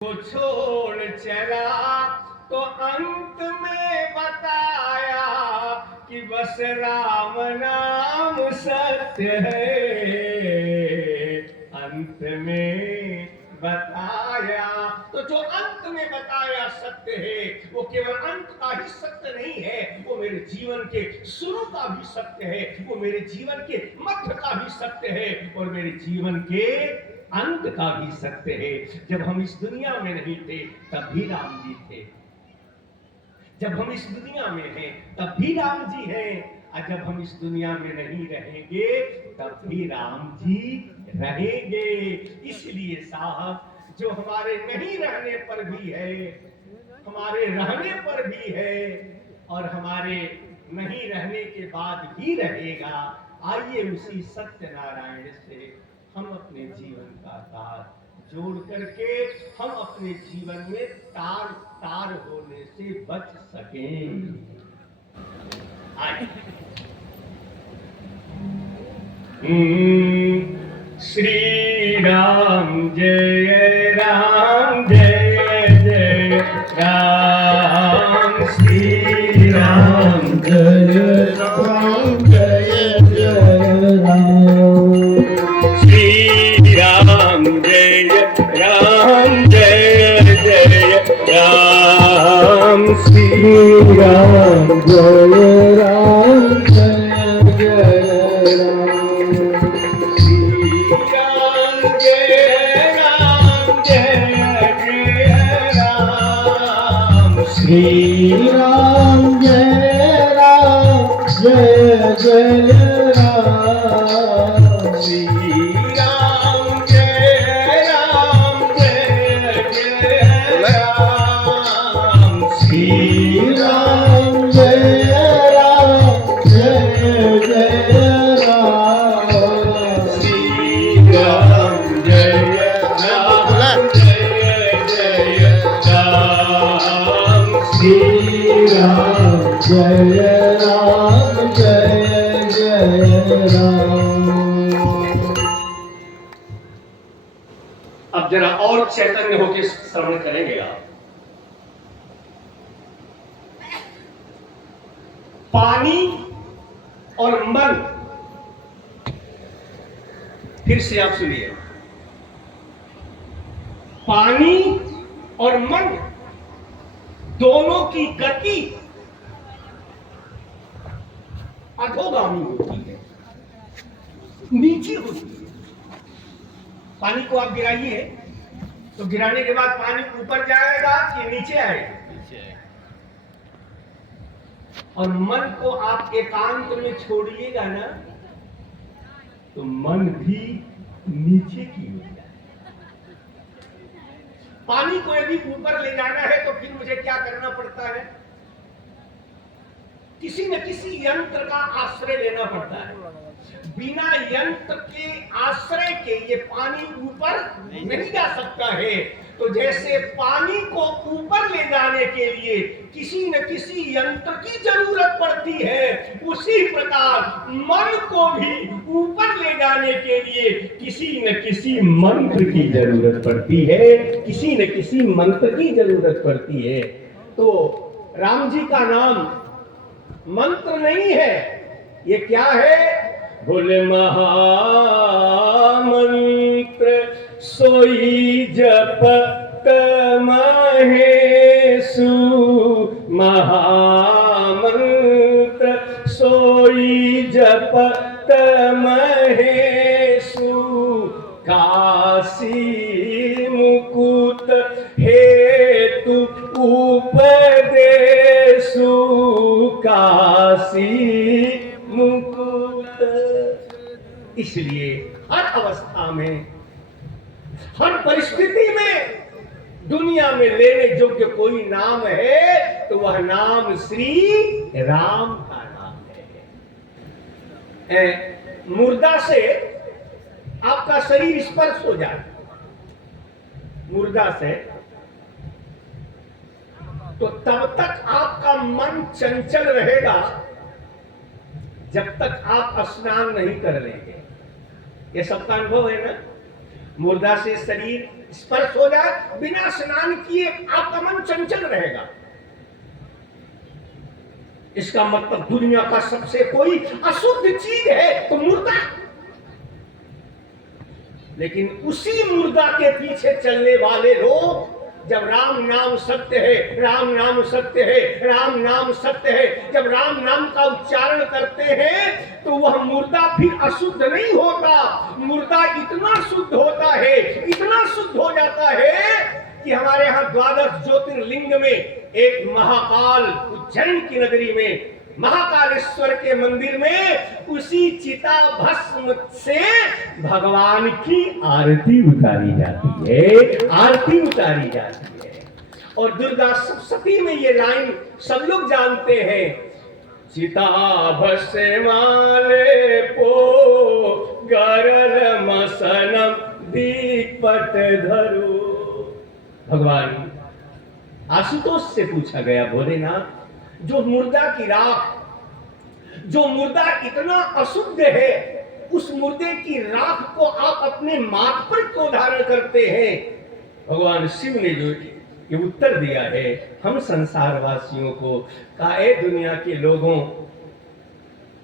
को छोड़ चला तो अंत में बताया कि बस राम नाम सत्य है। अंत में बताया तो जो अंत में बताया सत्य है वो केवल अंत का ही सत्य नहीं है, वो मेरे जीवन के शुरू का भी सत्य है, वो मेरे जीवन के मध्य का भी सत्य है और मेरे जीवन के अंत का भी सत्य है। जब हम इस दुनिया में नहीं थे तब भी राम जी थे, जब हम इस दुनिया में हैं तब भी राम जी हैं, और जब हम इस दुनिया में नहीं रहेंगे तब भी राम जी रहेंगे। इसलिए साहब, जो हमारे नहीं रहने पर भी है, हमारे रहने पर भी है और हमारे नहीं रहने के बाद भी रहेगा, आइए उसी सत्यनारायण से हम अपने जीवन का तार जोड़ करके हम अपने जीवन में तार तार होने से बच सकें। श्री राम जय राम जय जय राम, श्री राम जय राम जय जय राम, श्री राम जय राम जय जय राम, श्री राम जय राम जय जय राम, श्री राम जय राम जय जय राम, श्री राम जय राम जय जय राम, श्री राम जय राम जय जय राम, श्री राम जय राम जय जय राम, श्री राम जय राम जय जय राम। अब जरा और चैतन्य होकर श्रवण करेंगे आप। पानी और मन, फिर से आप सुनिए, पानी और मन दोनों की गति अधोगामी होती है, नीचे होती है। पानी को आप गिराइए तो गिराने के बाद पानी ऊपर जाएगा कि नीचे आएगा, और मन को आप एकांत में छोड़िएगा ना तो मन भी नीचे की हो जाए। पानी को यदि ऊपर ले जाना है तो फिर मुझे क्या करना पड़ता है? किसी न किसी यंत्र का आश्रय लेना पड़ता है। बिना यंत्र के आश्रय के ये पानी ऊपर नहीं जा सकता है। तो जैसे पानी को ऊपर ले जाने के लिए किसी न किसी यंत्र की जरूरत पड़ती है, उसी प्रकार मन को भी ऊपर ले जाने के लिए किसी न किसी मंत्र की जरूरत पड़ती है, किसी न किसी मंत्र की जरूरत पड़ती है। तो राम जी का नाम मंत्र नहीं है, ये क्या है? बोले महामंत्र सोई जपत महेशु, महामंत्र सोई जपत महेशु, काशी मुकुट हेतु उपदेशु, काशी मुकुट। इसलिए हर अवस्था में, हर परिस्थिति में दुनिया में लेने योग्य कोई नाम है तो वह नाम श्री राम का नाम है। मुर्दा से आपका शरीर स्पर्श हो जाए, मुर्दा से, तो तब तक आपका मन चंचल रहेगा जब तक आप स्नान नहीं कर लेंगे। ये सबका अनुभव है ना? मुर्दा से शरीर स्पर्श हो जाए, बिना स्नान किए आपका मन चंचल रहेगा। इसका मतलब दुनिया का सबसे कोई अशुद्ध चीज है तो मुर्दा। लेकिन उसी मुर्दा के पीछे चलने वाले लोग जब राम नाम सत्य है, राम नाम सत्य है, राम नाम सत्य है, जब राम नाम का उच्चारण करते हैं तो वह मुर्दा फिर अशुद्ध नहीं होता। मुर्दा इतना शुद्ध होता है, इतना शुद्ध हो जाता है कि हमारे यहाँ द्वादश ज्योतिर्लिंग में एक महाकाल उज्जैन की नगरी में महाकालेश्वर के मंदिर में उसी चिता भस्म से भगवान की आरती उतारी जाती है, आरती उतारी जाती है। और दुर्गा सप्तमी में ये लाइन सब लोग जानते हैं, चिता भस्म माले पो गरल मसनम दीपट धरो। भगवान आशुतोष से पूछा गया, भोलेनाथ जो मुर्दा की राख, जो मुर्दा इतना अशुद्ध है, उस मुर्दे की राख को आप अपने माथ पर क्यों धारण करते हैं? भगवान शिव ने जो ये उत्तर दिया है हम संसार वासियों को, काहे दुनिया के लोगों,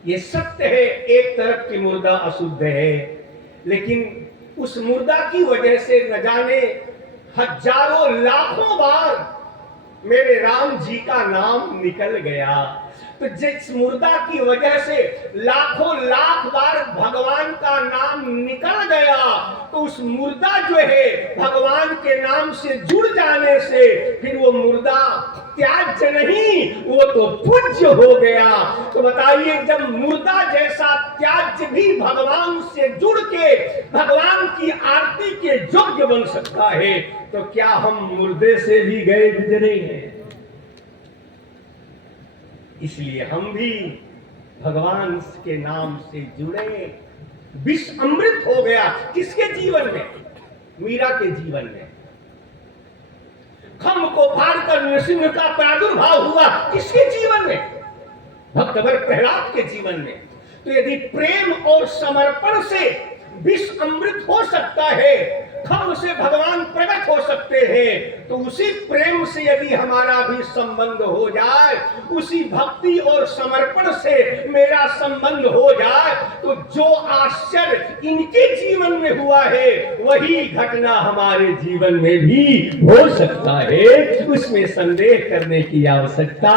ये सत्य है एक तरफ की मुर्दा अशुद्ध है, लेकिन उस मुर्दा की वजह से न जाने हजारों लाखों बार मेरे राम जी का नाम निकल गया। तो जिस मुर्दा की वजह से लाखों लाख बार भगवान का नाम निकल गया, तो उस मुर्दा जो है भगवान के नाम से जुड़ जाने से फिर वो मुर्दा त्याज्य नहीं, वो तो पूज्य हो गया। तो बताइए, जब मुर्दा जैसा त्याज्य भी भगवान से जुड़ के भगवान की आरती के योग्य बन सकता है, तो क्या हम मुर्दे से भी गए गुजरे हैं? इसलिए हम भी भगवान के नाम से जुड़े। विष अमृत हो गया किसके जीवन में? मीरा के जीवन में। खम्भ को फाड़कर नृसिंह का प्रादुर्भाव हुआ किसके जीवन में? भक्तवर प्रहलाद के जीवन में। तो यदि प्रेम और समर्पण से विष अमृत हो सकता है, खम्भ से भगवान प्रकट हो सकते हैं, तो उसी प्रेम से यदि हमारा भी संबंध हो जाए, उसी भक्ति और समर्पण से मेरा संबंध हो जाए, तो जो आश्चर्य इनके जीवन में हुआ है वही घटना हमारे जीवन में भी हो सकता है। उसमें संदेह करने की आवश्यकता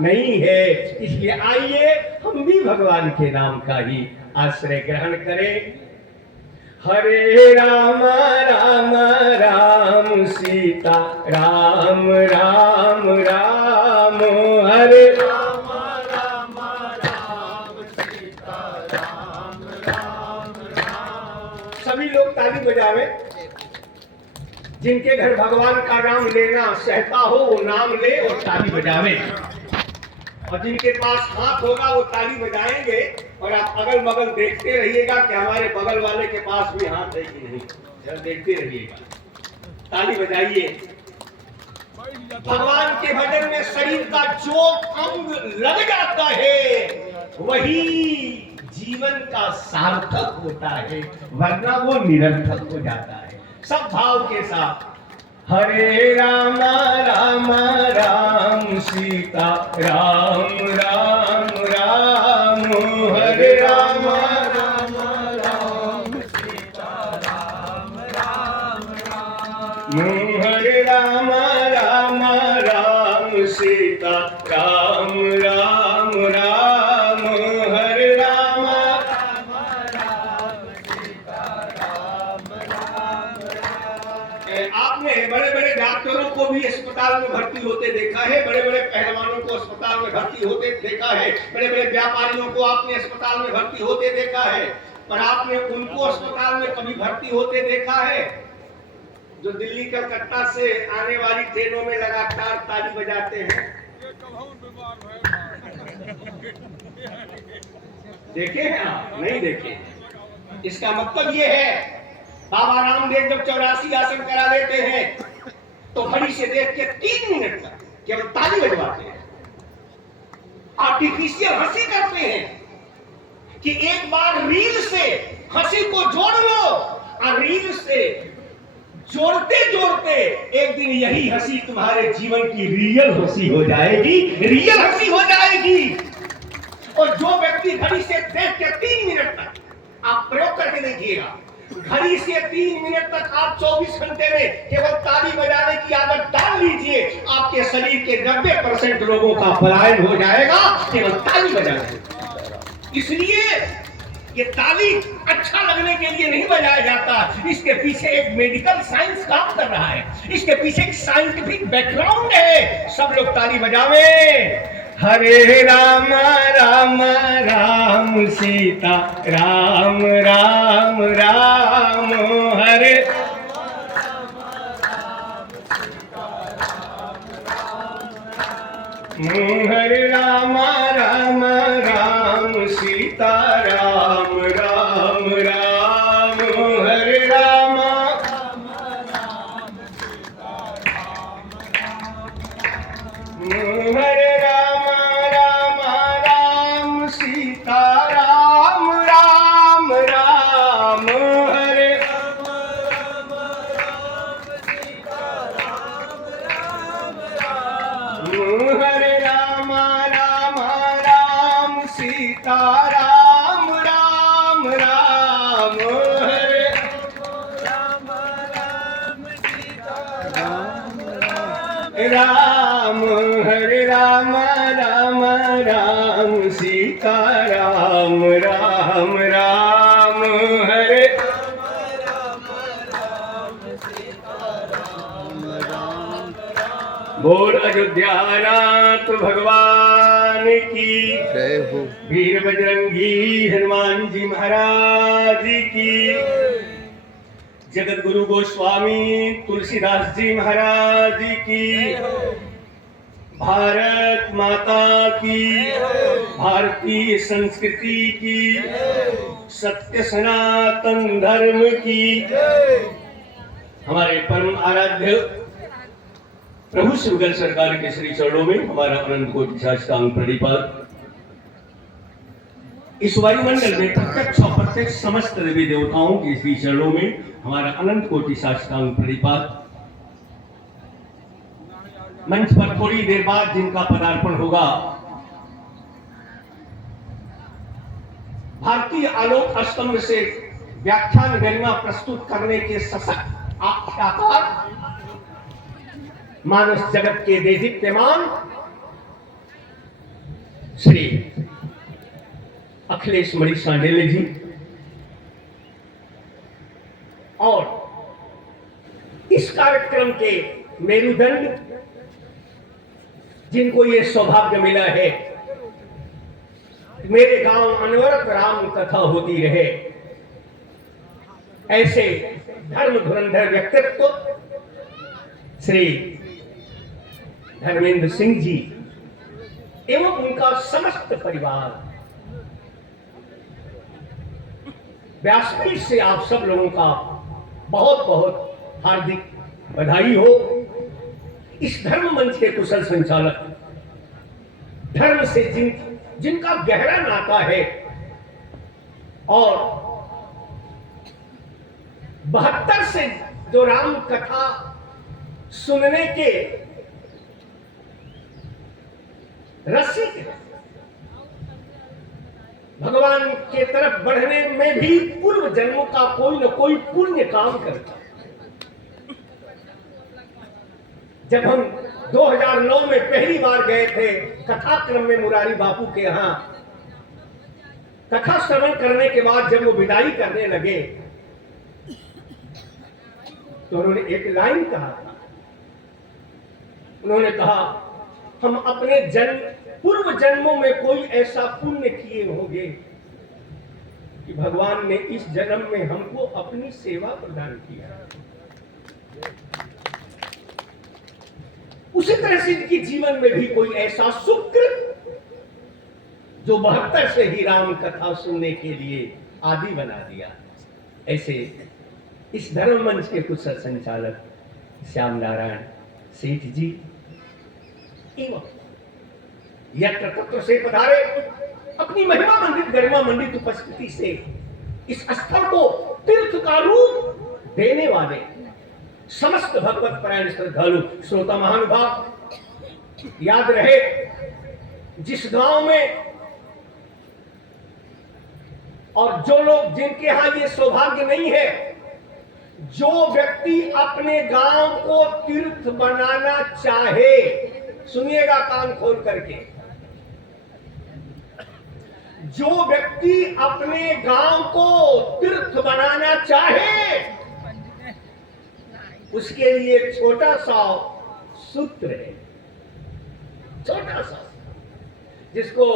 नहीं है। इसलिए आइए हम भी भगवान के नाम का ही आश्रय ग्रहण करें। हरे राम राम राम सीता राम राम राम, हरे राम राम राम सीता राम राम राम। सभी लोग ताली बजावे। जिनके घर भगवान का नाम लेना सहता हो वो नाम ले और ताली बजावे, और जिनके पास हाथ होगा वो ताली बजाएंगे। और आप अगल बगल देखते रहिएगा कि हमारे बगल वाले के पास भी हाथ है कि नहीं, जरा देखते रहिएगा, ताली बजाइए। भगवान के भजन में शरीर का जो अंग लग जाता है वही जीवन का सार्थक होता है, वरना वो निरर्थक हो जाता है। सब भाव के साथ हरे राम राम राम सीता राम राम राम, हरे राम राम राम सीता राम राम राम, हरे राम राम राम सीता राम राम राम, हरे राम राम राम सीता राम राम राम। आपने बड़े बड़े डॉक्टरों को भी अस्पताल में भर्ती होते देखा है, बड़े बड़े पहलवानों को अस्पताल में भर्ती होते देखा है, बड़े बड़े व्यापारियों को आपने अस्पताल में भर्ती होते देखा है, पर आपने उनको अस्पताल में कभी भर्ती होते देखा है जो दिल्ली कलकत्ता से आने वाली ट्रेनों में लगातार ताली बजाते हैं? देखे हैं आप? नहीं देखे। इसका मतलब ये है, बाबा रामदेव जब 84 आसन करा लेते हैं तो घड़ी से देख के 3 मिनट तक केवल ताली बजवाते हैं, आर्टिफिशियल हंसी करते हैं कि एक बार रील से हंसी को जोड़ लो और रील से जोड़ते जोड़ते एक दिन यही हंसी तुम्हारे जीवन की रियल हंसी हो जाएगी, रियल हंसी हो जाएगी। और जो व्यक्ति घड़ी से देख के 3 मिनट तक, आप प्रयोग करके देखिएगा, घड़ी से 3 मिनट तक आप 24 घंटे में केवल ताली बजाने की आदत डाल लीजिए, आपके शरीर के 90% लोगों का पलायन हो जाएगा केवल ताली बजाने। इसलिए ये ताली अच्छा लगने के लिए नहीं बजाया जाता, इसके पीछे एक मेडिकल साइंस काम कर रहा है, इसके पीछे एक साइंटिफिक बैकग्राउंड है। सब लोग ताली बजावे। हरे राम राम राम सीता राम राम राम, हरे हरे राम राम राम सीता राम राम राम, हरे राम हरे राम राम राम सीता राम राम राम, हरे हरे राम राम राम सीता राम राम राम, हरे राम हरे राम राम राम सीता राम राम राम, हरे बोल अयोध्या नाथ भगवान की जय हो। वीर बजरंगी हनुमान जी महाराज की, जगत गुरु गोस्वामी तुलसीदास जी महाराज की, भारत माता की, भारतीय संस्कृति की, सत्य सनातन धर्म की। हमारे परम आराध्य प्रभु श्री सरकार के श्री चरणों में हमारा अनंत कोटि साष्टांग प्रणिपात। इस वायुमंडल में प्रत्यक्ष अप्रत्यक्ष समस्त देवी देवताओं के श्री चरणों में हमारा अनंत कोटि साष्टांग प्रणिपात। मंच पर थोड़ी देर बाद जिनका पदार्पण होगा, भारतीय आलोक स्तंभ से व्याख्यान गरिमा प्रस्तुत करने के सशक्त आख्याकार, मानस जगत के देदीप्यमान श्री अखिलेश मणि सांडेले जी, और इस कार्यक्रम के मेरुदंड जिनको ये सौभाग्य मिला है मेरे गांव अनवरत राम कथा होती रहे, ऐसे धर्म धुरंधर व्यक्तित्व श्री धर्मेंद्र सिंह जी एवं उनका समस्त परिवार, व्यासपीठ से आप सब लोगों का बहुत बहुत हार्दिक बधाई हो। इस धर्म मंच के कुशल संचालक, धर्म से जिनका गहरा नाता है और 72 से जो राम कथा सुनने के रसिक है, भगवान के तरफ बढ़ने में भी पूर्व जन्मों का कोई न कोई पुण्य काम करता। जब हम 2009 में पहली बार गए थे कथाक्रम में मुरारी बापू के यहाँ, कथा श्रवण करने के बाद जब वो विदाई करने लगे तो उन्होंने एक लाइन कहा। उन्होंने कहा, हम अपने पूर्व जन्मों में कोई ऐसा पुण्य किए होंगे कि भगवान ने इस जन्म में हमको अपनी सेवा प्रदान किया। उसी तरह से इनके जीवन में भी कोई ऐसा शुक्र जो 72 से ही राम कथा सुनने के लिए आदि बना दिया। ऐसे इस धर्म मंच के कुशल संचालक श्याम नारायण सेठ जी एवं यत्र तत्र से पधारे अपनी महिमा मंडित गरिमा मंडित उपस्थिति से इस स्थल को तीर्थ का रूप देने वाले समस्त भगवत परायण श्रद्धालु श्रोता महानुभाव, याद रहे, जिस गांव में और जो लोग जिनके यहां ये सौभाग्य नहीं है, जो व्यक्ति अपने गांव को तीर्थ बनाना चाहे, सुनिएगा कान खोल करके, जो व्यक्ति अपने गांव को तीर्थ बनाना चाहे, उसके लिए एक छोटा सा सूत्र है, छोटा सा, जिसको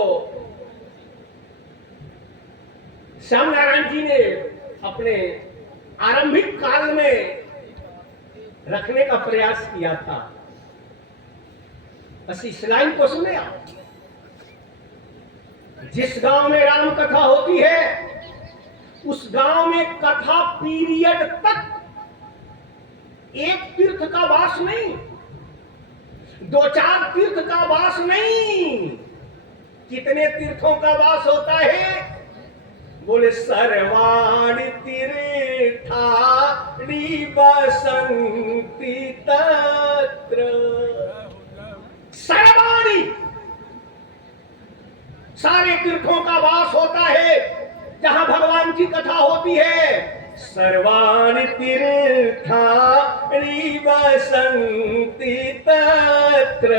श्याम नारायण जी ने अपने आरंभिक काल में रखने का प्रयास किया था। बस इस लाइन को सुने आप। जिस गांव में राम कथा होती है, उस गांव में कथा पीरियड तक एक तीर्थ का वास नहीं, दो चार तीर्थ का वास नहीं, कितने तीर्थों का वास होता है? बोले सर्वाणि तीर्थानि वसन्ति तत्र। सर्वाणि, सारे तीर्थों का वास होता है जहां भगवान की कथा होती है। सर्वाणि तीर्थानि वसन्ति तत्र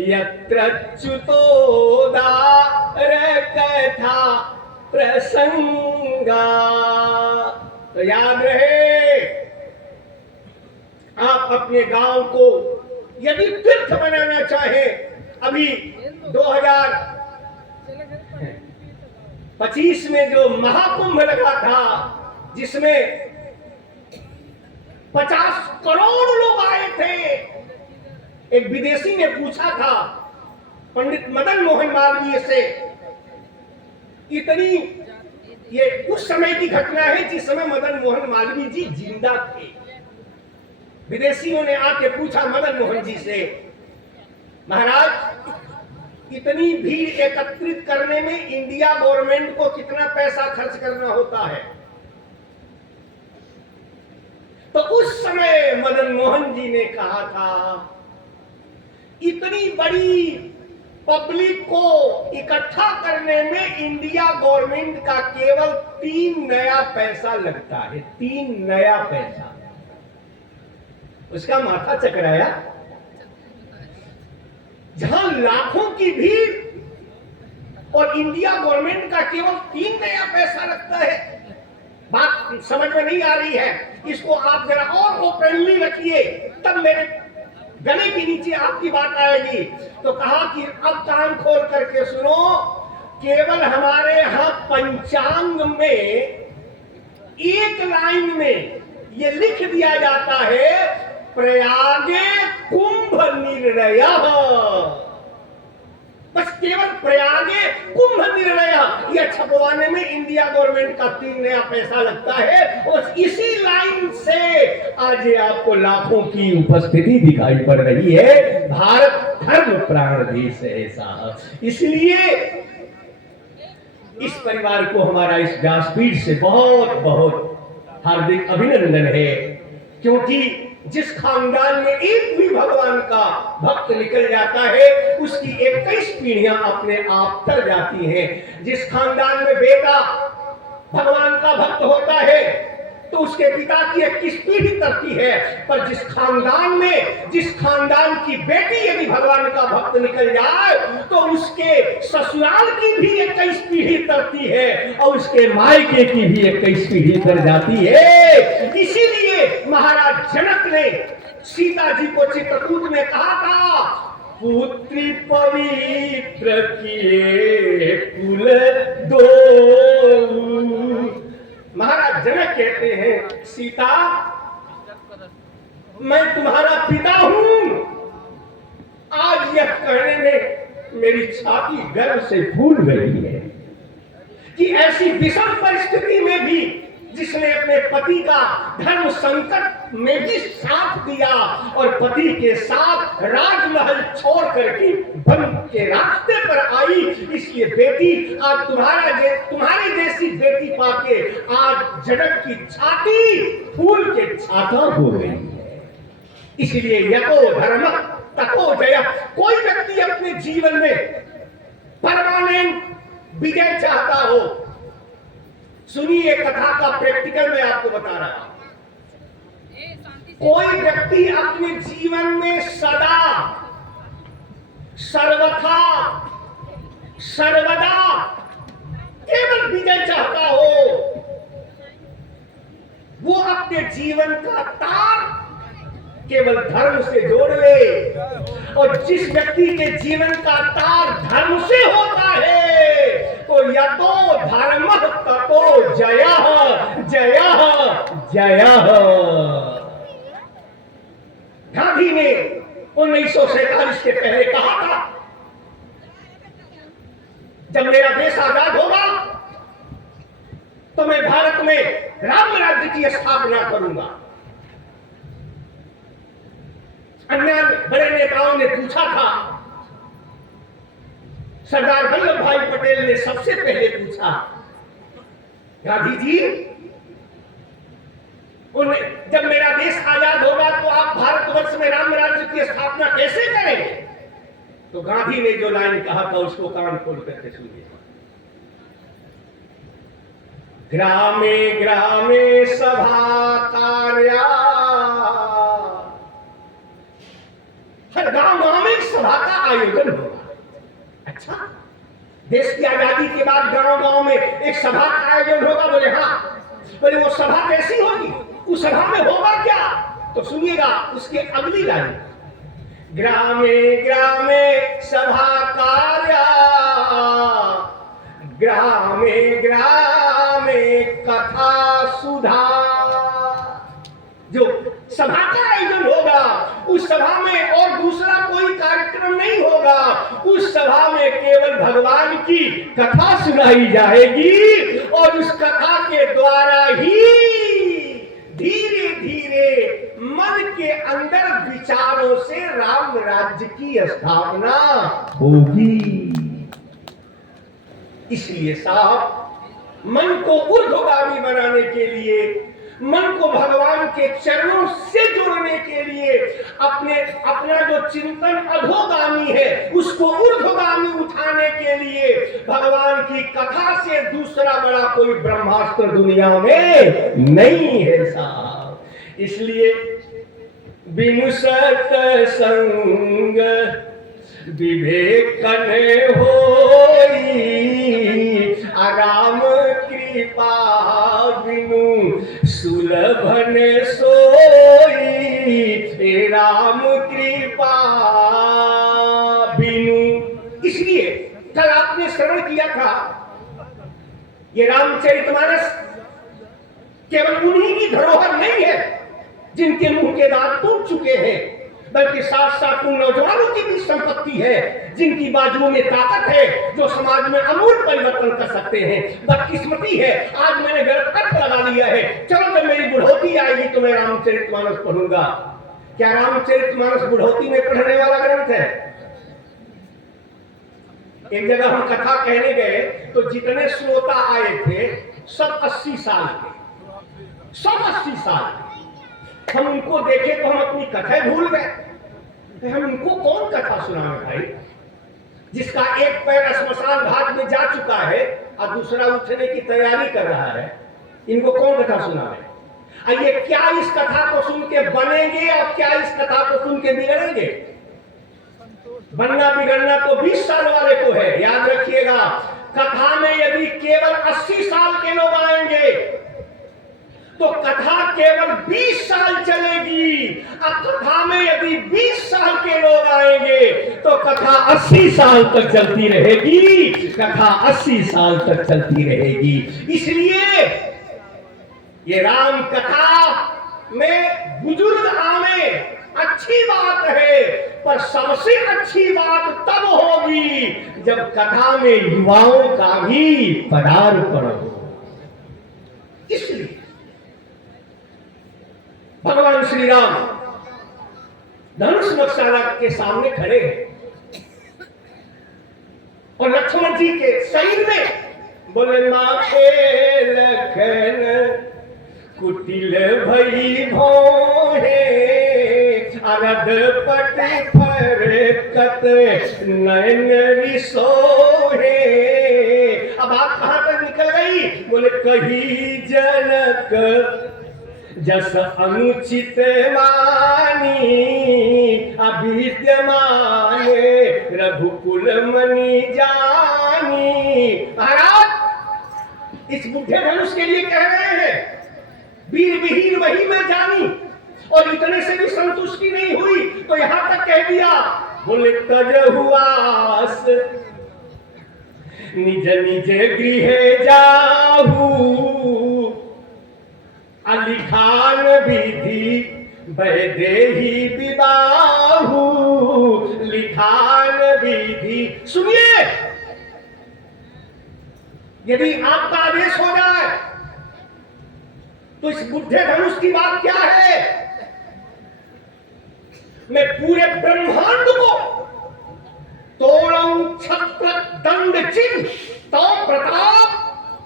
यत्र च्युतोदार कथा प्रसंगा। तो याद रहे, आप अपने गांव को यदि तीर्थ बनाना चाहे, अभी 2025 में जो महाकुंभ लगा था, जिसमें 50 करोड़ लोग आए थे, एक विदेशी ने पूछा था पंडित मदन मोहन मालवीय से, इतनी, ये उस समय की घटना है जिस समय मदन मोहन मालवीय जी जिंदा थे। विदेशियों ने आके पूछा मदन मोहन जी से, महाराज इतनी भीड़ एकत्रित करने में इंडिया गवर्नमेंट को कितना पैसा खर्च करना होता है? तो उस समय मदन मोहन जी ने कहा था, इतनी बड़ी पब्लिक को इकट्ठा करने में इंडिया गवर्नमेंट का केवल 3 नया पैसा लगता है, 3 नया पैसा। उसका माथा चकराया। जहां लाखों की भीड़ और इंडिया गवर्नमेंट का केवल 3 नया पैसा लगता है, बात समझ में नहीं आ रही है। इसको आप जरा और ओपनली रखिए, तब मेरे गले के नीचे आपकी बात आएगी। तो कहा कि अब कान खोल करके सुनो, केवल हमारे यहां पंचांग में एक लाइन में ये लिख दिया जाता है, प्रयागे कुंभ निर्णय। बस केवल प्रयागे कुंभ निर्णय, यह छपवाने में इंडिया गवर्नमेंट का 3 नया पैसा लगता है। और इसी लाइन से आज आपको लाखों की उपस्थिति दिखाई पड़ रही है। भारत धर्म प्राण देश है साहब। इसलिए इस परिवार को हमारा इस व्यासपीठ से बहुत बहुत हार्दिक अभिनंदन है, क्योंकि जिस खानदान में एक भी भगवान का भक्त निकल जाता है, उसकी 21 पीढ़ियां अपने आप तर जाती हैं। जिस खानदान में बेटा भगवान का भक्त होता है, तो उसके पिता की 21 पीढ़ी तरती है। पर जिस खानदान की बेटी यदि भगवान का भक्त निकल जाए, तो उसके ससुराल की भी 21 पीढ़ी तरती है और उसके मायके की भी 21 पीढ़ी तर जाती है। इसीलिए महाराज जनक ने सीता जी को चित्रकूट में कहा था, पुत्री पवित्र किए कुल दो। महाराज जनक कहते हैं, सीता मैं तुम्हारा पिता हूं। आज यह कहने में मेरी छाती गर्व से फूल गई है कि ऐसी विषम परिस्थिति में भी जिसने अपने पति का धर्म संकट में भी साथ दिया और पति के साथ राजमहल छोड़ करके वन के रास्ते पर आई। इसलिए बेटी आज तुम्हारी जैसी बेटी पाके आज जनक की छाती फूल के छाता हो गई है। इसलिए यतो धर्म ततो जय। कोई व्यक्ति अपने जीवन में परमानेंट विजय चाहता हो, सुनिए कथा का प्रैक्टिकल मैं आपको बता रहा हूं। कोई व्यक्ति अपने जीवन में सदा सर्वथा सर्वदा केवल विजय चाहता हो, वो अपने जीवन का तार केवल धर्म से जोड़ ले। और जिस व्यक्ति के जीवन का तार धर्म से होता है तो यतो धर्म ततो जयः जयः जयः। गांधी ने 1947 के पहले कहा था, जब मेरा देश आजाद होगा तो मैं भारत में राम राज्य की स्थापना करूंगा। अन्य बड़े नेताओं ने पूछा था, सरदार वल्लभ भाई पटेल ने सबसे पहले पूछा, गांधी जी जब मेरा देश आजाद होगा तो आप भारतवर्ष में राम राज्य की स्थापना कैसे करेंगे? तो गांधी ने जो लाइन कहा था उसको कान खोल करके सुनिए। ग्रामे ग्रामे सभा कार्या, हर गांव में एक सभा का आयोजन होगा। अच्छा, देश की आजादी के बाद गांव में एक सभा का आयोजन होगा? बोले हाँ। बोले वो सभा कैसी होगी, उस सभा में होगा क्या? तो सुनिएगा उसके अगली लाइन, ग्रामे ग्रामे सभा कार्या, ग्रामे ग्रामे कथा सुधा। जो सभा का आयोजन होगा उस सभा में और दूसरा कोई कार्यक्रम नहीं होगा, उस सभा में केवल भगवान की कथा सुनाई जाएगी और उस कथा के द्वारा ही धीरे धीरे मन के अंदर विचारों से राम राज्य की स्थापना होगी। इसलिए साहब, मन को ऊर्ध्वगामी बनाने के लिए, मन को भगवान के चरणों से जोड़ने के लिए, अपना जो चिंतन अधोगामी है उसको ऊर्ध्वगामी उठाने के लिए भगवान की कथा से दूसरा बड़ा कोई ब्रह्मास्त्र दुनिया में नहीं है साहब। इसलिए बिनु सत्संग विवेक न होई, राम कृपा बिनु सुलभन सोई, राम कृपा बिनु। इसलिए कल आपने श्रवण किया था, ये रामचरितमानस केवल उन्हीं की धरोहर नहीं है जिनके मुंह के दांत टूट चुके हैं, बल्कि साथ साथ उन नौजवानों की भी संपत्ति है जिनकी बाजुओं में ताकत है, जो समाज में अमूल परिवर्तन कर सकते हैं। बदकिस्मती है आज मैंने गलत अर्थ लगा लिया है। चलो जब मेरी बुढ़ौती आएगी तो मैं रामचरितमानस पढ़ूंगा। क्या रामचरितमानस बुढ़ौती में पढ़ने वाला ग्रंथ है? एक जगह हम कथा कहने गए तो जितने श्रोता आए थे सब 80 साल के, सब 80 साल। हम उनको देखे तो हम अपनी कथा भूल गए। हम उनको कौन कथा सुनाए भाई? जिसका एक पैर श्मशान घाट में जा चुका है और दूसरा उठने की तैयारी कर रहा है, इनको कौन कथा सुनाए? ये क्या इस कथा को सुन के बनेंगे और क्या इस कथा को सुन के बिगड़ेंगे? बनना बिगड़ना तो 20 साल वाले को है। याद रखिएगा, कथा में यदि केवल 80 साल के लोग आएंगे तो कथा केवल 20 साल चलेगी, और कथा में यदि 20 साल के लोग आएंगे तो कथा 80 साल तक चलती रहेगी, कथा 80 साल तक चलती रहेगी। इसलिए ये राम कथा में बुजुर्ग आने अच्छी बात है, पर सबसे अच्छी बात तब होगी जब कथा में युवाओं का भी पदार्पण हो। इसलिए भगवान श्री राम धनुष मत्स्याला के सामने खड़े हैं और लक्ष्मण जी के शरीर में बोले माथे लखन कुटिल भई भोहे अरद पट फरकत नयन रिसोहे। अब आप कहां तक निकल गई? बोले कही जनक जस अनुचित मानी अविद्यमाने रघुकुल मणि जानी। महाराज इस बुढ़े धनुष के लिए कह रहे हैं वीर विहीन वही मैं जानी, और इतने से भी संतुष्टि नहीं हुई तो यहां तक कह दिया बोले तज हुआस निज निज गृह जाहू अलिखान विधि वैदेही विबाहू। लिखान विधि सुनिए, यदि आपका आदेश हो जाए तो इस बुढ़े धनुष की बात क्या है? मैं पूरे ब्रह्मांड को तोड़ूं छत्र दंड चिन्ह तो प्रताप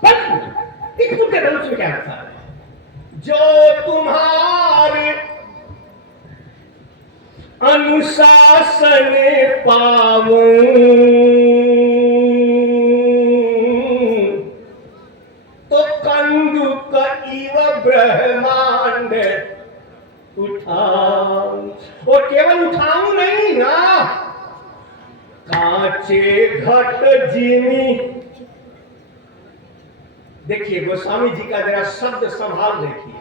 बंद। इस बुढ़े धनुष में क्या रखा है? जो तुम्हारे अनुशासन पाऊं तो कंदुक इव ब्रह्मांड उठाऊं। और केवल उठाऊं नहीं ना, कांचे घट जिमी। देखिए गोस्वामी जी का जरा शब्द संभाल देखिए,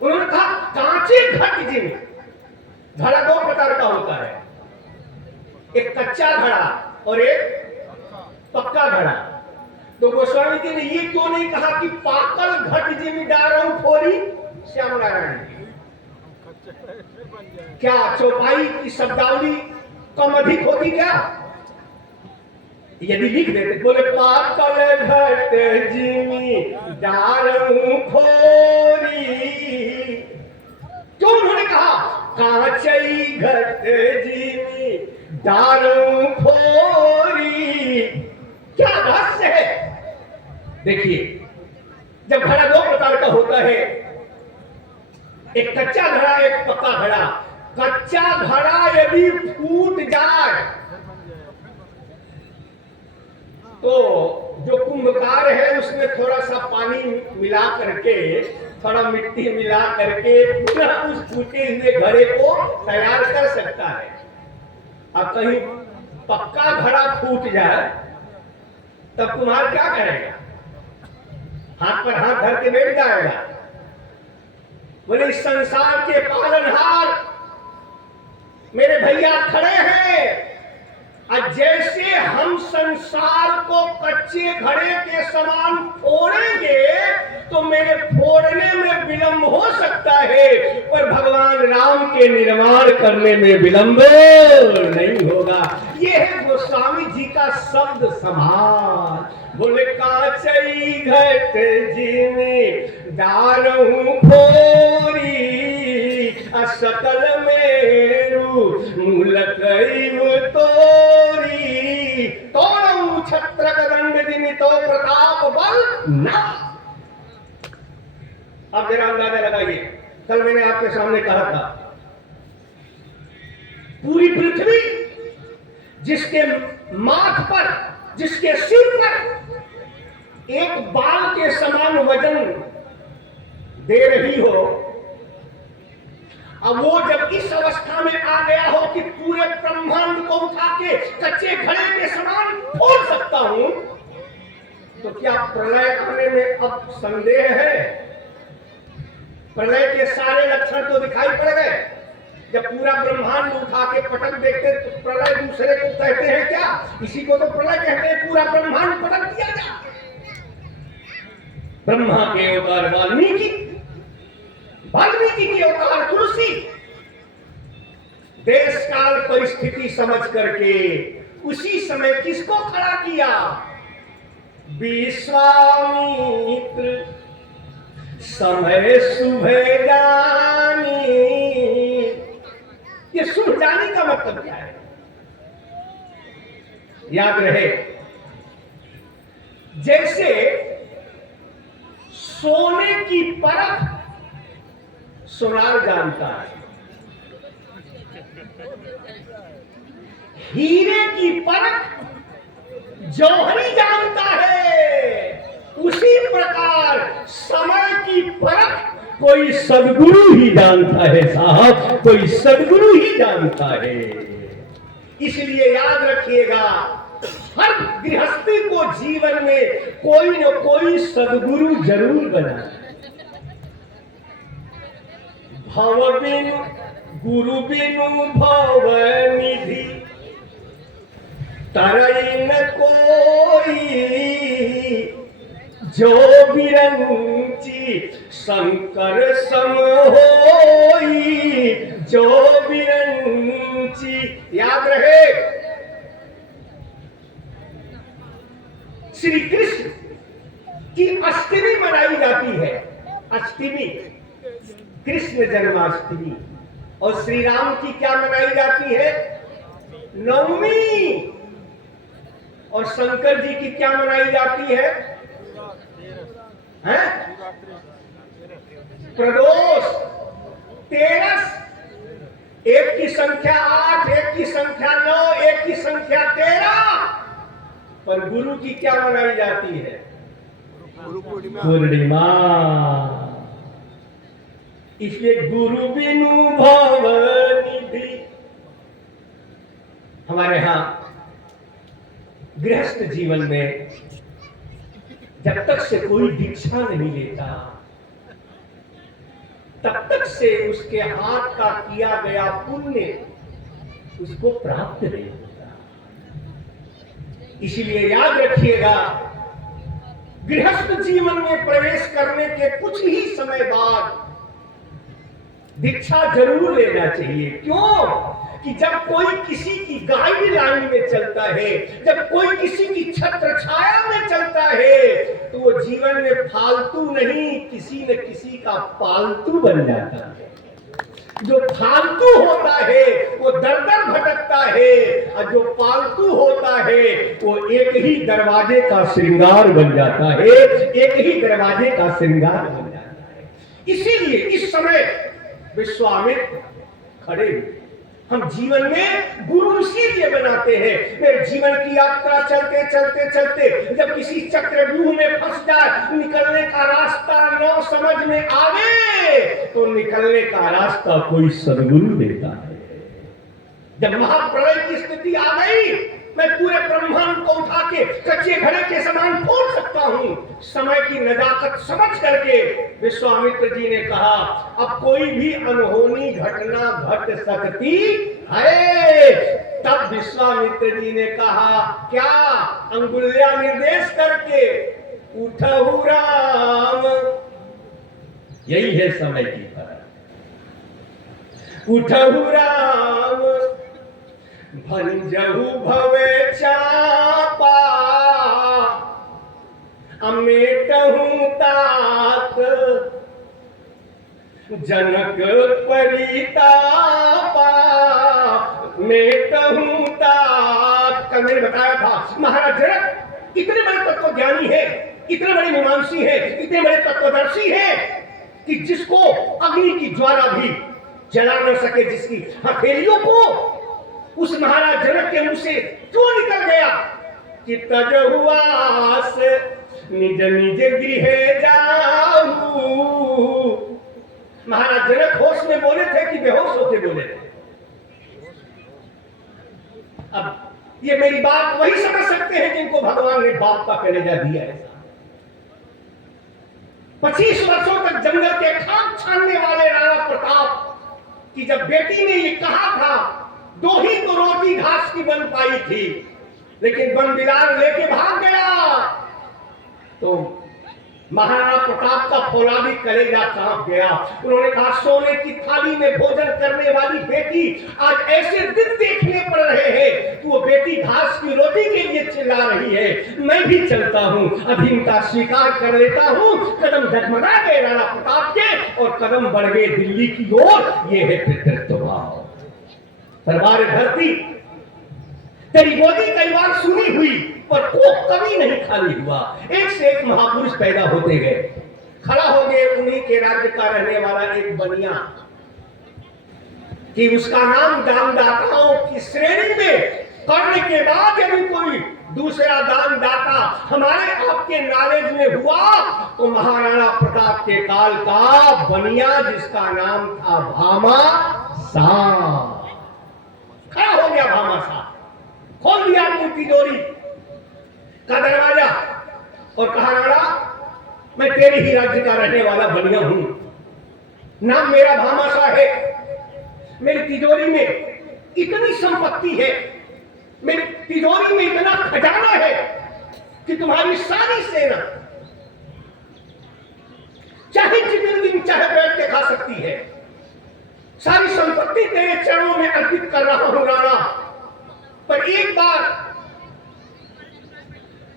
उन्होंने कहा कांचे घट जिमी। घड़ा दो प्रकार का होता है, एक कच्चा घड़ा और एक पक्का घड़ा। तो गोस्वामी जी ने ये क्यों नहीं कहा कि पाकल घट जिमी डारो फोरी श्याम नारायण? क्या चौपाई की शब्दावली कम अधिक होती क्या? यदि लिख देते बोले पाकल घट जिमी डारो फोरी, क्यों उन्होंने कहा कांचई घट जिमी डारो फोरी? क्या रहस्य है? देखिए जब घड़ा दो प्रकार का होता है, एक कच्चा घड़ा एक पक्का घड़ा। कच्चा घड़ा यदि फूट जाए तो जो कुंभकार है उसमें थोड़ा सा पानी मिला करके, थोड़ा मिट्टी मिला करके पुनः उस फूटे हुए घड़े को तैयार कर सकता है। अब कहीं पक्का घड़ा फूट जाए तब कुम्हार क्या करेगा? हाथ पर हाथ धर के बैठ जाएगा। बोले इस संसार के पालनहार मेरे भैया खड़े हैं, और जैसे हम संसार को कच्चे घड़े के समान फोड़ेंगे तो मेरे फोड़ने में विलंब हो सकता है, पर भगवान राम के निर्माण करने में विलंब नहीं होगा। यह है गोस्वामी जी का शब्द समाज। बोले कांचई घट जिमी डारहूं फोरी सकल मेरु मूल कईव तोरी। तोड़ू छत्र दंड जिमी तो प्रताप बल ना। अब जरा अंदाजा लगाइए, कल मैंने आपके सामने कहा था पूरी पृथ्वी जिसके माथ पर, जिसके सिर पर एक बाल के समान वजन दे रही हो, अब वो जब इस अवस्था में आ गया हो कि पूरे ब्रह्मांड को उठा के कच्चे घड़े के समान फोड़ सकता हूं, तो क्या प्रलय आने में अब संदेह है? प्रलय के सारे लक्षण तो दिखाई पड़ गए। जब पूरा ब्रह्मांड उठा के पटक देखते तो प्रलय दूसरे को कहते हैं क्या? इसी को तो प्रलय कहते हैं, पूरा ब्रह्मांड पटक दिया गया। ब्रह्मा के अवतार वाल्मीकि, वाल्मीकि के अवतार तुलसी। देश काल परिस्थिति समझ करके उसी समय किसको खड़ा किया? विश्वामित्र समय सुबह जानी ये सुलझ जाने का मतलब क्या है? याद रहे, जैसे सोने की परख सुनार जानता है, हीरे की परख जौहरी जानता है, उसी प्रकार समय की परख कोई सदगुरु ही जानता है साहब, कोई सदगुरु ही जानता है। इसलिए याद रखिएगा, हर गृहस्थी को जीवन में कोई न कोई सदगुरु जरूर बनाए। भव बिनु गुरु बिनु भव निधि, तरई न कोई जो बिरंची शंकर सम होई, जो बिरंची। याद रहे, श्री कृष्ण की अष्टमी मनाई जाती है, अष्टमी कृष्ण जन्माष्टमी, और श्री राम की क्या मनाई जाती है? नवमी। और शंकर जी की क्या मनाई जाती है? प्रदोष, तेरस। एक की संख्या 8, एक की संख्या 9, एक की संख्या 13। पर गुरु की क्या मनाई जाती है? पूर्णिमा। इसलिए गुरु बिनु भव निधि। हमारे यहां गृहस्थ जीवन में जब तक से कोई दीक्षा नहीं लेता, तब तक से उसके हाथ का किया गया पुण्य उसको प्राप्त नहीं होता। इसलिए याद रखिएगा, गृहस्थ जीवन में प्रवेश करने के कुछ ही समय बाद दीक्षा जरूर लेना चाहिए। क्यों? कि जब कोई किसी की गाइडलाइन में चलता है, जब कोई किसी की छत्र छाया में चलता है, तो वो जीवन में फालतू नहीं, किसी न किसी का पालतू बन जाता है। जो फालतू होता है वो दर दर भटकता है, और जो पालतू होता है वो एक ही दरवाजे का श्रृंगार बन जाता है, एक ही दरवाजे का श्रृंगार बन जाता है। इसीलिए इस समय विश्वामित्र खड़े, हम जीवन में गुरु इसीलिए बनाते हैं। मेरे जीवन की यात्रा चलते चलते चलते जब किसी चक्रव्यूह में फंस जाए, निकलने का रास्ता न समझ में आवे, तो निकलने का रास्ता कोई सदगुरु देता है। जब महाप्रलय की स्थिति आ गई, मैं पूरे ब्रह्मांड को उठा के कच्चे घड़े के समान फोड़ सकता हूं, समय की नजाकत समझ करके विश्वामित्र जी ने कहा, अब कोई भी अनहोनी घटना घट सकती है। तब विश्वामित्र जी ने कहा, क्या? अंगुलियां निर्देश करके, उठहु राम। यही है समय की परख। उठहु राम भंजहु भवे चापा, अमेटहु तात जनक परितापा, मेटहु तात। कल मैंने बताया था, महाराज जनक इतने बड़े तत्वज्ञानी है, इतने बड़े मीमांसी है, इतने बड़े तत्वदर्शी है कि जिसको अग्नि की ज्वाला भी जला न सके, जिसकी हथेलियों को उस महाराज जनक के मुंह से क्यों निकल गया कि तजहुआस निज निज गृह जाऊं। महाराज जनक होश में बोले थे कि बेहोश होके बोले थे? अब ये मेरी बात वही समझ सकते हैं जिनको भगवान ने बाप का कलेजा दिया है। 25 वर्षों तक जंगल के खाक छानने वाले राणा प्रताप की जब बेटी ने ये कहा था, 2 ही तो रोटी घास की बन पाई थी, लेकिन वन बिलार लेके भाग गया, तो महाराणा प्रताप का फौलादी कलेजा कांप गया। उन्होंने कहा, सोने की थाली में भोजन करने वाली बेटी आज ऐसे दिन देखने पड़ रहे हैं कि वो बेटी घास की रोटी के लिए चिल्ला रही है। मैं भी चलता हूं, अधीनता स्वीकार कर लेता हूं। कदम डगमगा गए राणा प्रताप के और कदम बढ़ गए दिल्ली की ओर। ये है पितृत्व भाव। दरबार धरती तेरी गोदी कई बार सुनी हुई, पर को कभी नहीं खाली हुआ। एक से एक महापुरुष पैदा होते गए, खड़ा हो गए उन्हीं के राज्य का रहने वाला एक बनिया, कि उसका नाम दानदाताओं की श्रेणी में कर्ण के बाद यदि कोई दूसरा दानदाता हमारे आपके नॉलेज में हुआ तो महाराणा प्रताप के काल का बनिया, जिसका नाम था भामा साहब। खड़ा हो गया भामा साहब, खोल दिया अपनी तिजोरी का दरवाजा और कहा, राणा मैं तेरे ही राज्य का रहने वाला बनिया हूं, नाम मेरा भामा साहब है, मेरी तिजोरी में इतनी संपत्ति है, मेरी तिजोरी में इतना खजाना है कि तुम्हारी सारी सेना चाहे जितने दिन चाहे बैठ के खा सकती है। सारी संपत्ति तेरे चरणों में अर्पित कर रहा हूं राणा, पर एक बार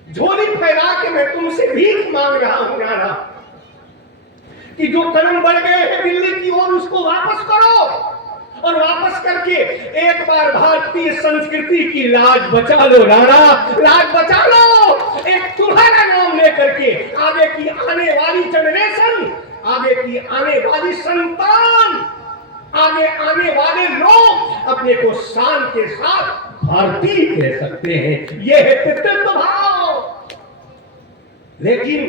झोली फैला के मैं तुमसे भीख मांग रहा हूं राणा, कि जो कदम बढ़ गए हैं दिल्ली की ओर उसको वापस करो, और वापस करके एक बार भारतीय संस्कृति की लाज बचा लो राणा, लाज बचा लो। एक तुम्हारा नाम लेकर के आगे की आने वाली जनरेशन, आगे की आने वाली संतान, आगे आने वाले लोग अपने को शान के साथ भारतीय कह सकते हैं। यह है पितृत्व भाव। लेकिन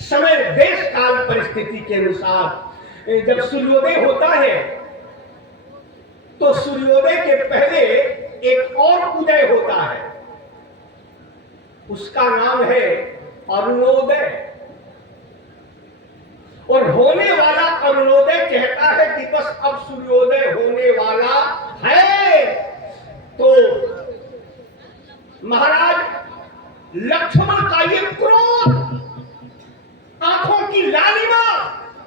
समय देश काल परिस्थिति के अनुसार जब सूर्योदय होता है तो सूर्योदय के पहले एक और उदय होता है, उसका नाम है अरुणोदय। और होने वाला अरुणोदय कहता है कि बस अब सूर्योदय होने वाला है। तो महाराज लक्ष्मण का ये क्रोध, आंखों की लालिमा,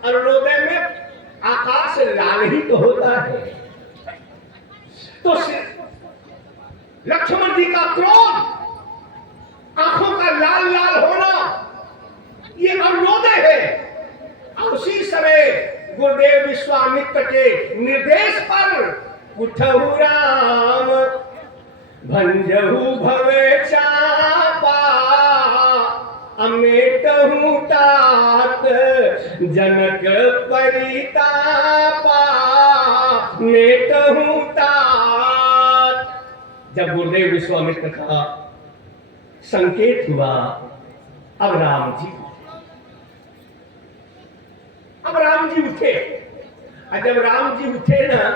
अरुणोदय में आकाश लाल ही तो होता है, तो लक्ष्मण जी का क्रोध, आंखों का लाल लाल होना, ये अरुणोदय है। और उसी समय गुरुदेव विश्वामित्र के निर्देश पर उठहु राम भंजहु भवे चापा, अमेटहु तात जनक परितापा, मेटहु तात। जब गुरुदेव विश्वामित्र का संकेत हुआ, अब राम जी उठे। और जब राम जी उठे ना,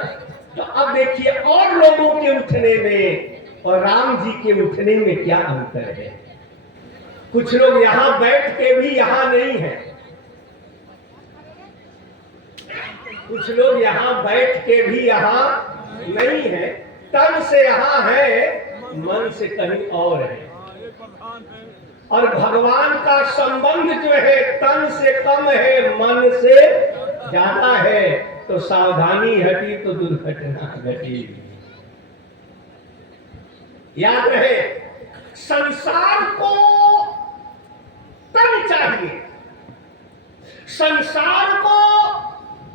तो अब देखिए और लोगों के उठने में और राम जी के उठने में क्या अंतर है। कुछ लोग यहां बैठ के भी यहां नहीं है, कुछ लोग यहां बैठ के भी यहां नहीं है, तन से यहां है, मन से कहीं और है। और भगवान का संबंध जो है तन से कम है, मन से ज्यादा है। तो सावधानी हटी तो दुर्घटना घटी। याद रहे, संसार को तन चाहिए, संसार को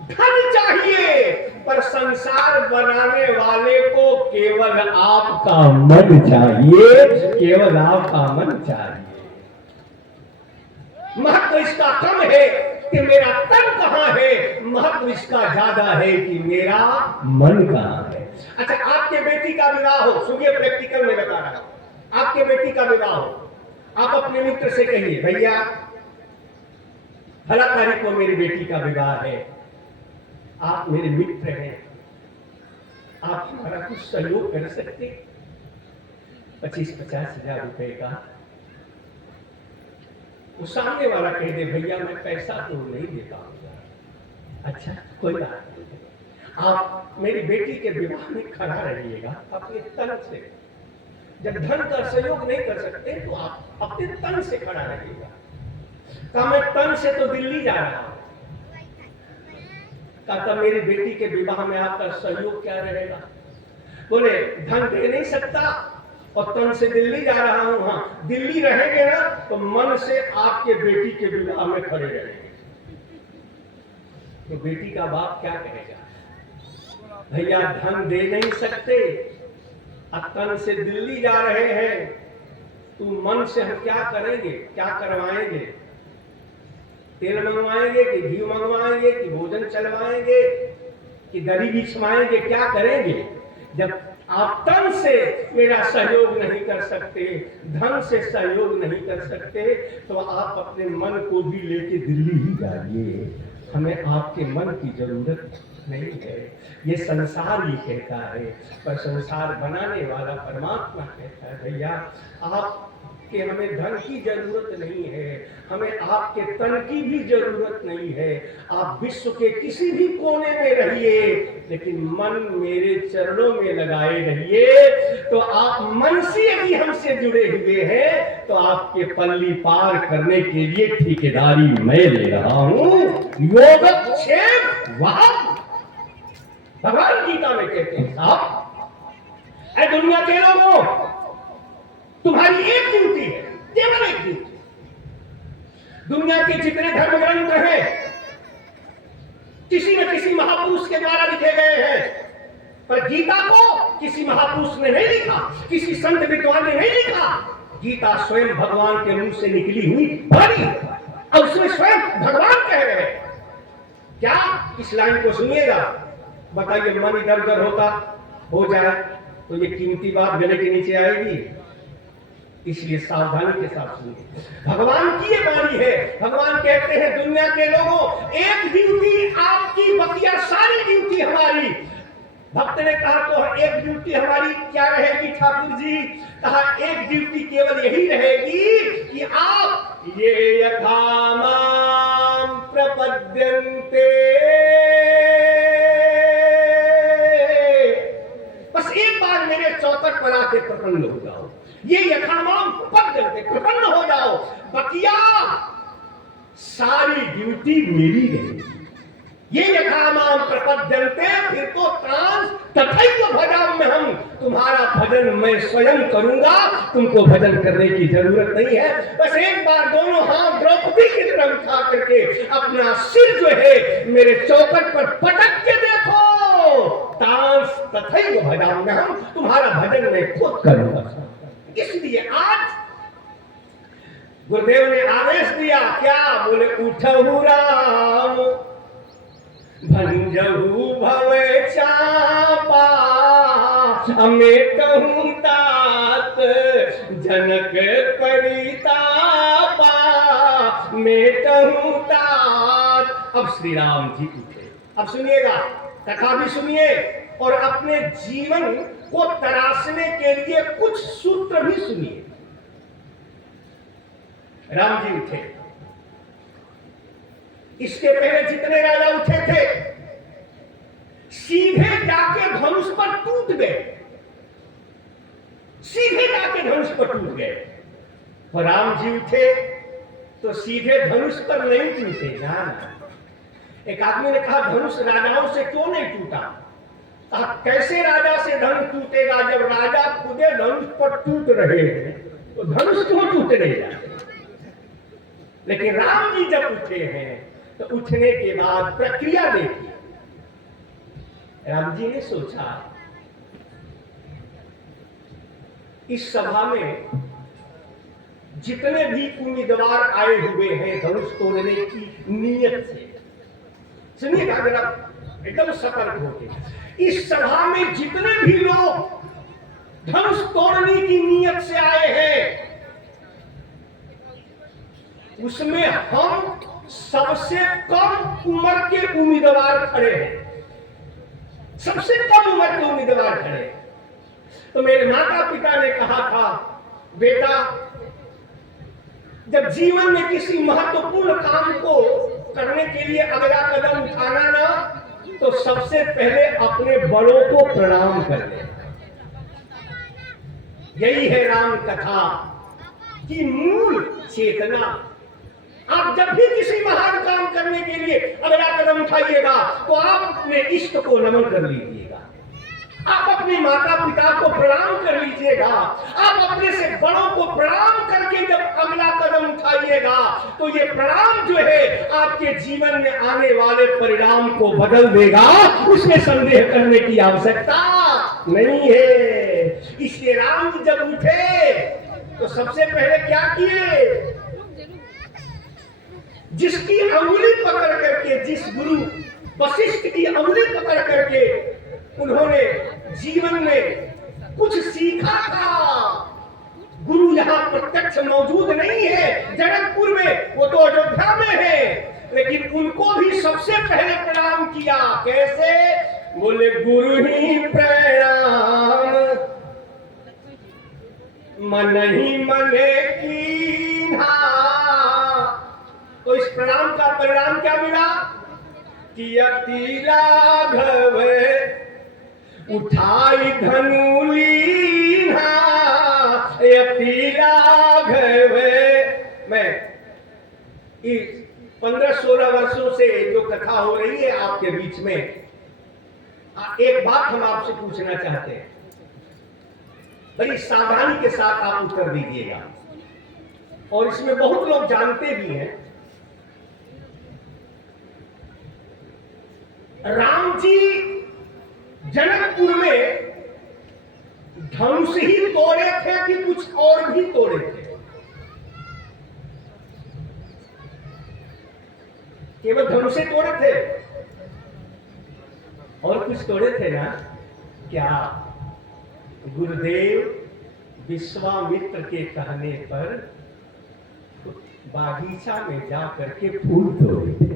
धन चाहिए, पर संसार बनाने वाले को केवल आपका मन चाहिए, केवल आपका मन चाहिए। महत्व इसका कम है कि मेरा तन कहां है, महत्व इसका ज्यादा है कि मेरा मन कहां है। अच्छा, आपके बेटी का विवाह हो, सुनिए प्रैक्टिकल में बता रहा हूं, आपके बेटी का विवाह हो, आप अपने मित्र से कहिए, भैया फला तारीख को मेरी बेटी का विवाह है, आप मेरे मित्र हैं, आप हमारा कुछ सहयोग कर सकते, 25-50 हजार रुपए का। वो सामने वाला कह दे, भैया मैं पैसा तो नहीं दे पाऊंगा। अच्छा, कोई बात नहीं, आप मेरी बेटी के विवाह में खड़ा रहिएगा अपने तन से। जब धन का सहयोग नहीं कर सकते तो आप अपने तन से खड़ा रहिएगा। कहा मैं तन से तो दिल्ली जा रहा हूं, कहा मेरी बेटी के विवाह में आपका सहयोग क्या रहेगा? बोले धन दे नहीं सकता और तन से दिल्ली जा रहा हूं। हाँ, दिल्ली रहेंगे ना तो मन से आपके बेटी के विवाह में खड़े रहेंगे। तो बेटी का बाप क्या कहेगा? भैया धन दे नहीं सकते, तन से दिल्ली जा रहे हैं, तू मन से हम क्या करेंगे, क्या करवाएंगे? तेल मंगवाएंगे कि घी मंगवाएंगे कि भोजन चलवाएंगे कि दरी बिछवाएंगे, क्या करेंगे? जब आप तन से मेरा सहयोग नहीं कर सकते, धन से सहयोग नहीं कर सकते, तो आप अपने मन को भी लेके दिल्ली ही जाइए। हमें आपके मन की जरूरत नहीं है। ये संसार ही कहता है, पर संसार बनाने वाला परमात्मा कहता है भैया आपके हमें धन की जरूरत नहीं है, हमें आपके तन की भी जरूरत नहीं है। आप विश्व के किसी भी कोने में रहिए, लेकिन मन मेरे चरणों में लगाए रहिए। तो आप मन से यदि हमसे जुड़े हुए हैं, तो आपके पल्ली पार करने के लिए ठेकेदारी मैं ले रहा हूं। योगक्षेम वाहन भगवान गीता में कहते हैं साहब, ऐ दुनिया के लोगों, तुम्हारी एक ड्यूटी है, केवल एक ड्यूटी। दुनिया के जितने धर्म ग्रंथ हैं किसी न किसी महापुरुष के द्वारा लिखे गए हैं, पर गीता को किसी महापुरुष ने नहीं लिखा, किसी संत विद्वान ने नहीं लिखा। गीता स्वयं भगवान के मुंह से निकली हुई वाणी, और उसमें स्वयं भगवान कह रहे हैं। क्या इस लाइन को सुनिएगा, बताइए मन इधर उधर होता हो जाए तो ये कीमती बात गले के नीचे आएगी, इसलिए सावधानी के साथ सुनिए। भगवान की ये वाणी है। भगवान कहते हैं दुनिया के लोगों, एक ड्यूटी आपकी, बकिया सारी ड्यूटी हमारी। भक्त ने कहा तो एक ड्यूटी हमारी क्या रहेगी ठाकुर जी? कहा एक ड्यूटी केवल यही रहेगी कि आप ये यथामाम प्रपद्यन्ते, बस एक बार मेरे चौखट पर आके प्रसन्न हो जाओ, ये यथामाम प्रपद्यन्ते, प्रसन्न हो जाओ, बकिया सारी ड्यूटी मेरी रहेगी। ये यथामाम प्रपद्यन्ते, फिर तो ट्रांस तथैव भजाम्य हम, तुम्हारा भजन मैं स्वयं करूंगा, तुमको भजन करने की जरूरत नहीं है। बस एक बार दोनों हाथ द्रौपदी की तरफ उठा करके अपना सिर जो है मेरे चौखट पर पटक के देखो, ट्रांस तथैव भजाम्य हम, तुम्हारा भजन मैं खुद करूंगा। इसलिए आज गुरुदेव ने आदेश दिया, क्या बोले? उठहु राम भंजहु भव चापा, अमेटहु तात जनक परितापा, मेटहु तात। अब श्री राम जी उठे। अब सुनिएगा, कथा भी सुनिए और अपने जीवन को तराशने के लिए कुछ सूत्र भी सुनिए। राम जी उठे। इसके पहले जितने राजा उठे थे सीधे जाके धनुष पर टूट गए, सीधे जाके धनुष पर टूट गए। और राम जी उठे तो सीधे धनुष पर नहीं टूटे ना। एक आदमी ने कहा धनुष राजाओं से क्यों नहीं टूटा? कहा कैसे राजा से धनुष टूटेगा, जब राजा खुदे धनुष पर टूट रहे हैं तो धनुष क्यों टूट नहीं जाते? लेकिन राम जी जब उठे हैं तो उठने के बाद प्रक्रिया देखी। राम जी ने सोचा इस सभा में जितने भी उम्मीदवार आए हुए हैं धनुष तोड़ने की नीयत से, सुनिएगा जरा एकदम सतर्क होके, इस सभा में जितने भी लोग धनुष तोड़ने की नीयत से आए हैं उसमें हम सबसे कम उम्र के उम्मीदवार खड़े हैं, सबसे कम उम्र के उम्मीदवार खड़े हैं। तो मेरे माता पिता ने कहा था बेटा जब जीवन में किसी महत्वपूर्ण काम को करने के लिए अगला कदम उठाना ना तो सबसे पहले अपने बड़ों को प्रणाम कर ले। यही है राम कथा की मूल चेतना। आप जब भी किसी महान काम करने के लिए अगला कदम उठाइएगा तो आप अपने इष्ट को नमन कर लीजिएगा, आप अपने अपने माता पिता को प्रणाम कर लीजिएगा, आप अपने से बड़ों को प्रणाम करके जब अगला कदम उठाइएगा तो ये प्रणाम जो है आपके जीवन में आने वाले परिणाम को बदल देगा, उसमें संदेह करने की आवश्यकता नहीं है। इसलिए राम जी जब उठे तो सबसे पहले क्या किए, जिसकी अंगुली पकड़ करके, जिस गुरु वशिष्ठ की अंगुली पकड़ करके उन्होंने जीवन में कुछ सीखा था। गुरु यहाँ प्रत्यक्ष मौजूद नहीं है जनकपुर में, वो तो अयोध्या में है, लेकिन उनको भी सबसे पहले प्रणाम किया। कैसे? बोले गुरु ही प्रणाम मन ही मने कीन्हा। तो इस प्रणाम का परिणाम क्या मिला कि अति राघव उठाई धनु लीन्हा, अति राघव। मैं इस 15-16 वर्षों से जो कथा हो रही है आपके बीच में, एक बात हम आपसे पूछना चाहते हैं, बड़ी सावधानी के साथ आप उत्तर दीजिएगा, और इसमें बहुत लोग जानते भी हैं। राम जी जनकपुर में धनुष ही तोड़े थे कि कुछ और भी तोड़े थे? केवल धनुष ही तोड़े थे? और कुछ तोड़े थे ना? क्या? गुरुदेव विश्वामित्र के कहने पर बागीचा में जा करके फूल तोड़े थे।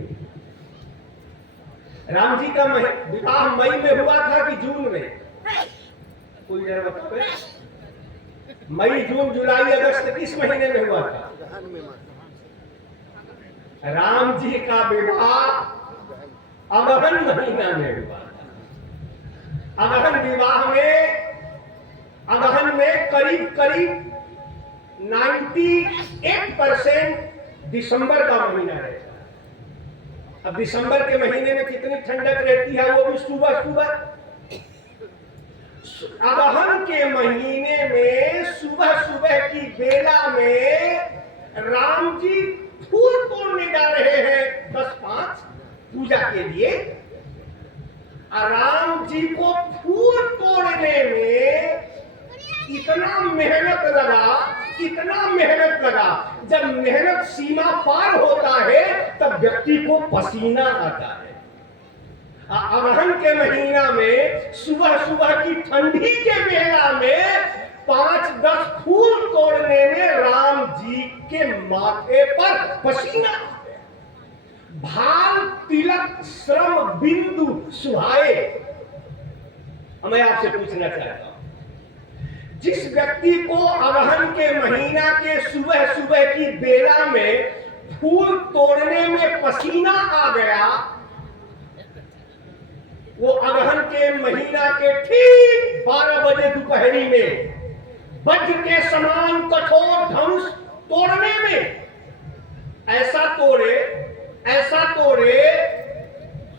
राम जी का विवाह मई में हुआ था कि जून में? कोई जरा बताओ, मई जून जुलाई अगस्त किस महीने में हुआ था? राम जी का विवाह अगहन महीना में हुआ था। अगहन विवाह में, अगहन में करीब करीब 98% दिसंबर का महीना रहता है। अब दिसंबर के महीने में कितनी ठंडक रहती है, वो भी सुबह सुबह। अगहन के महीने में सुबह सुबह की बेला में राम जी फूल तोड़ने जा रहे हैं 10-5 पूजा के लिए। राम जी को फूल तोड़ने में इतना मेहनत लगा, इतना मेहनत लगा, जब मेहनत सीमा पार होता है तब व्यक्ति को पसीना आता है। अगहन के महीना में सुबह सुबह की ठंडी के बेला में 5-10 फूल तोड़ने में राम जी के माथे पर पसीना, भाल तिलक श्रम बिंदु सुहाए। मैं आपसे पूछना चाहता हूं, जिस व्यक्ति को अगहन के महीना के सुबह सुबह की बेला में फूल तोड़ने में पसीना आ गया, वो अगहन के महीना के ठीक 12 बजे दोपहरी में वज्र के समान कठोर धनुष तोड़ने में ऐसा तोड़े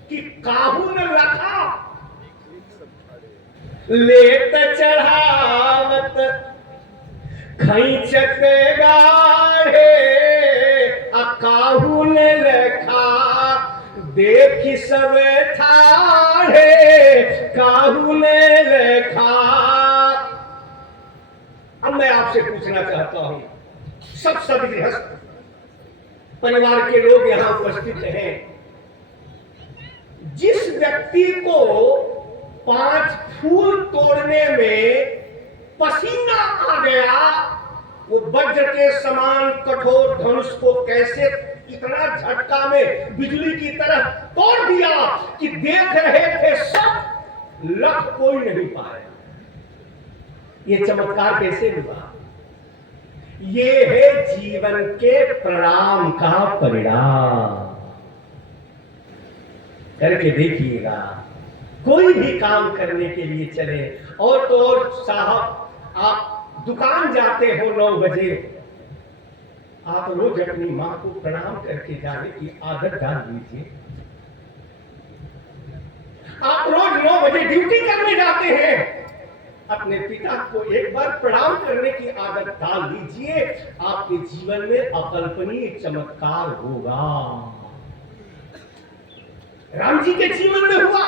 कि काहू न रखा लेत चढ़ावत खैचत गाढ़े, काहू न रखा देखी सब ठाढ़े, काहू न रखा। अब मैं आपसे पूछना चाहता हूं, सब गृहस्थ परिवार के लोग यहां उपस्थित हैं, जिस व्यक्ति को 5 फूल तोड़ने में पसीना आ गया, वो वज्र के समान कठोर धनुष को कैसे इतना झटका में बिजली की तरह तोड़ दिया कि देख रहे थे सब, लख कोई नहीं पाया। ये चमत्कार कैसे हुआ? ये है जीवन के प्रणाम का परिणाम। करके देखिएगा, कोई भी काम करने के लिए चले, और तो और साहब आप दुकान जाते हो 9 बजे, आप रोज अपनी मां को प्रणाम करके जाने की आदत डाल लीजिए। आप रोज 9 बजे ड्यूटी करने जाते हैं, अपने पिता को एक बार प्रणाम करने की आदत डाल दीजिए, आपके जीवन में अकल्पनीय चमत्कार होगा। राम जी के जीवन में हुआ,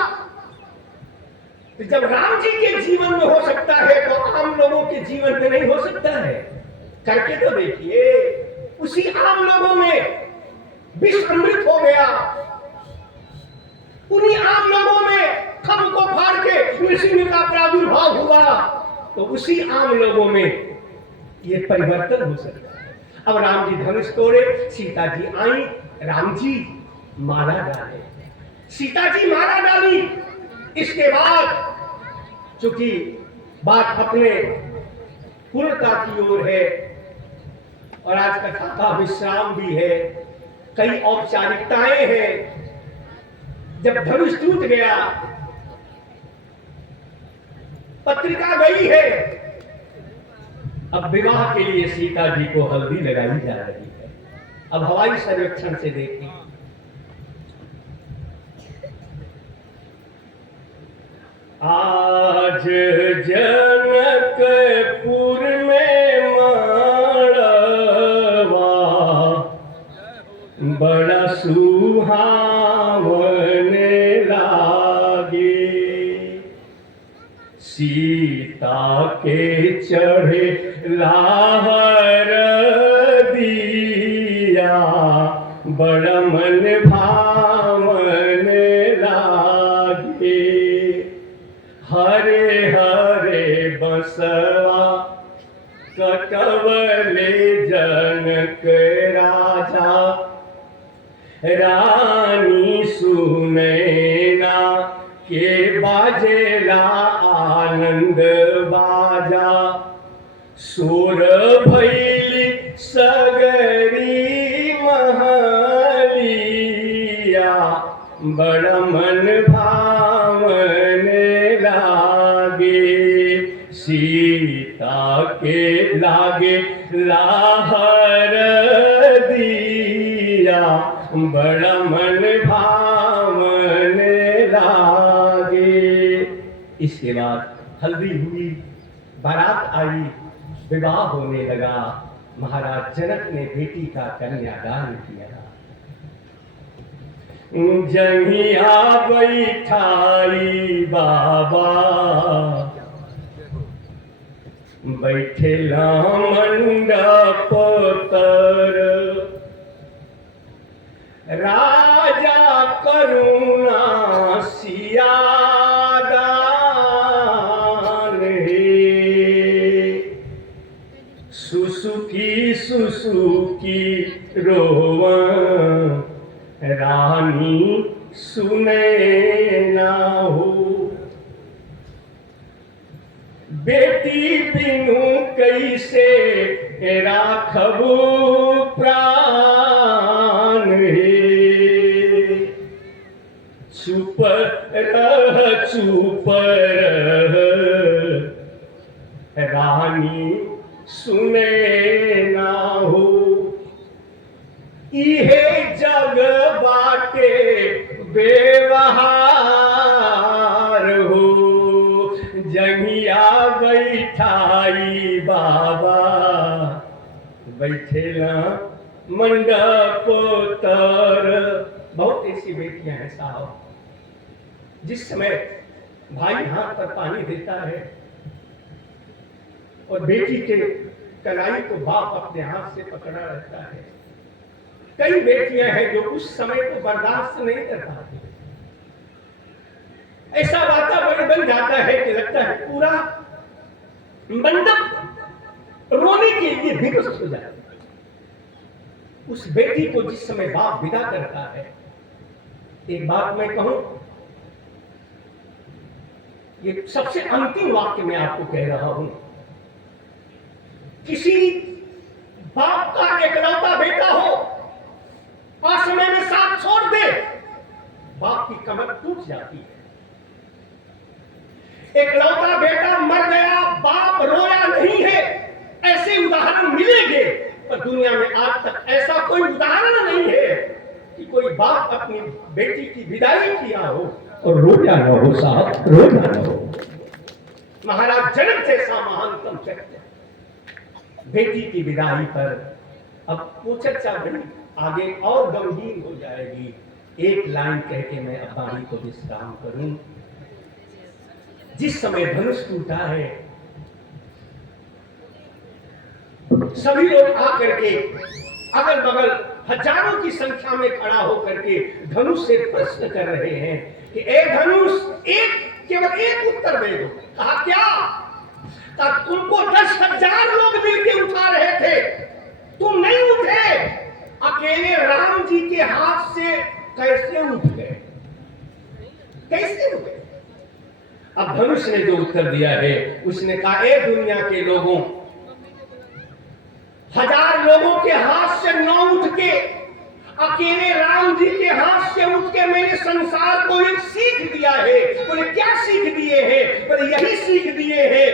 तो जब राम जी के जीवन में हो सकता है तो आम लोगों के जीवन में नहीं हो सकता है? करके तो देखिए, उसी आम लोगों में विष अमृत हो गया, उन्हीं आम लोगों में खम को फाड़ के नृसिंह का प्रादुर्भाव हुआ, तो उसी आम लोगों में ये परिवर्तन हो सकता है। अब राम जी धनुष तोड़े, सीता जी आई, राम जी माला डाले, सीता जी माला डाली। इसके बाद चूंकि बात अपने पूर्णता की ओर है और आज कथा का विश्राम भी है, कई औपचारिकताएं हैं। जब धनुष टूट गया, पत्रिका गई है, अब विवाह के लिए सीता जी को हल्दी लगाई जा रही है। अब हवाई सर्वेक्षण से देखें, आज जनकपुर में माड़वा बड़ा सुहावने लागे, सीता के चढ़े लाहर दिया बड़ा मन भावने लागे, हरे हरे बसवा कटवले जनक राजा, रानी सुनैना के बाजेला आनंद बाजा, सुर भैली सगरी महलिया बड़ा मन भावने लागे, सीता के लागे लाहर दिया बड़ा मन भावने लागे। इसके बाद हल्दी हुई, बारात आई, विवाह होने लगा। महाराज जनक ने बेटी का कन्यादान किया। जंगिया बैठाई बाबा, बैठेला मंडप तर, राजा करुणा सियादान हे, सुसुकी सुसुकी रोवा, रानी सुने ना हो, बेटी बिनु कैसे राखबू प्राण हे, चुप रह रानी सुने ना हो, इहे जग बाटे बेवहार हो, जंगिया बैठाई बाबा, बैठेला मंडप तर। बहुत ऐसी बेटियां हैं साहब, जिस समय भाई हाथ पर पानी देता है और बेटी के कलाई को बाप अपने हाथ से पकड़ा रहता है। कई बेटियां हैं जो उस समय को बर्दाश्त नहीं कर पाती, ऐसा वातावरण बन जाता है कि लगता है पूरा मंडप रोने के लिए विवश हो जाता है। उस बेटी को जिस समय बाप विदा करता है, एक बात मैं कहूं, ये सबसे अंतिम वाक्य मैं आपको कह रहा हूं, किसी बाप का एकलौता बेटा हो और समय में साथ छोड़ दे, बाप की कमर टूट जाती है। एकलौता बेटा मर गया, बाप रोया नहीं है, ऐसे उदाहरण मिलेंगे, पर दुनिया में आज तक ऐसा कोई उदाहरण नहीं है कि कोई बाप अपनी बेटी की विदाई किया हो और रोया न हो साहब, रोया न हो। महाराज जनक जैसा महानतम सत्य। बेटी की विदाई पर अब वो चर्चा बड़ी आगे और गंभीर हो जाएगी। एक लाइन कह के मैं अब वाणी को विश्राम करूं। जिस समय धनुष टूटा है, सभी लोग आकर के अगल बगल हजारों की संख्या में खड़ा होकर के धनुष से प्रश्न कर रहे हैं कि ए धनुष, केवल एक उत्तर दे दो। कहा क्या? कहा तुमको 10,000 लोग मिलके उठा रहे थे, तुम नहीं उठे, अकेले राम जी के हाथ से कैसे उठ गए? कैसे उठे? अब धनुष ने जो उत्तर दिया है, उसने कहा ए दुनिया के लोगों, 1000 लोगों के हाथ से न उठ के, अकेले राम जी के हाथ से उठ के मैंने संसार को एक सीख दिया है। बोले क्या सीख दिए हैं? बोले यही सीख दिए हैं,